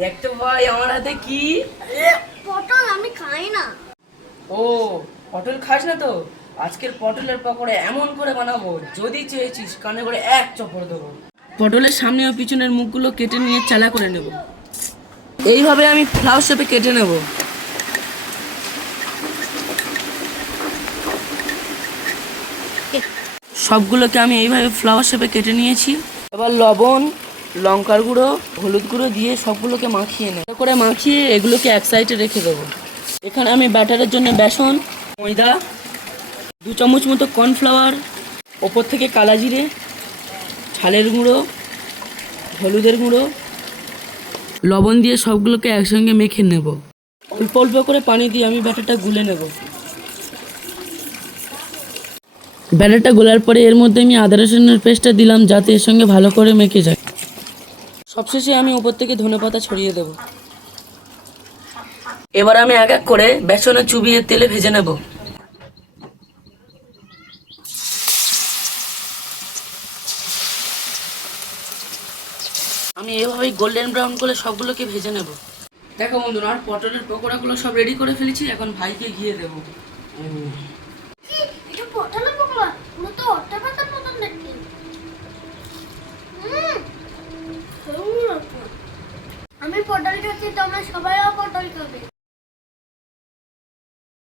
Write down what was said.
দেখতো ভাই আমার হাতে কি? পটল আমি খাই না। ও, পটল খাস না তো? আজকের পটলের পকোড়া এমন করে বানাবো, যদি চেয়েছিস কানে করে এক চপড় দেবো। পটলের সামনে ও পিছনের মুখগুলো কেটে নিয়ে চালা করে নেব। এইভাবে আমি ফ্লাওয়ার শেপে কেটে নেব। সবগুলোকে আমি এইভাবে ফ্লাওয়ার শেপে কেটে নিয়েছি। এবার লবণ, লঙ্কার গুঁড়ো, হলুদ গুঁড়ো দিয়ে সবগুলোকে মাখিয়ে নেব। করে মাখিয়ে এগুলোকে এক সাইডে রেখে দেবো। এখানে আমি ব্যাটারের জন্য বেসন, ময়দা, 2 চামচ মতো কর্নফ্লাওয়ার, ওপর থেকে কালা জিরে, ঝালের গুঁড়ো, হলুদের গুঁড়ো, লবণ দিয়ে সবগুলোকে একসঙ্গে মেখে নেব। অল্প অল্প করে পানি দিয়ে আমি ব্যাটারটা গুলে নেব। ব্যাটারটা গোলার পরে এর মধ্যে আমি আদা রসুনের পেস্টটা দিলাম, যাতে এর সঙ্গে ভালো করে মেখে যায়। সবশেষে আমি উপর থেকে ধনেপাতা ছড়িয়ে দেব। এবার আমি এক এক করে বেসনে চুবিয়ে তেলে ভেজে নেব। আমি এভাবেই গোল্ডেন ব্রাউন করে সবগুলোকে ভেজে নেব। দেখো বন্ধুরা, আর পটলের পকোড়াগুলো সব রেডি করে ফেলেছি। এখন ভাইকে ঘিয়ে দেবো। এটা পটলের পকোড়া, পুরো তো অট্টা পাতার মতন দেখতে। আমি পটল খাচ্ছি, তোমরা সবাইও পটল খাবে।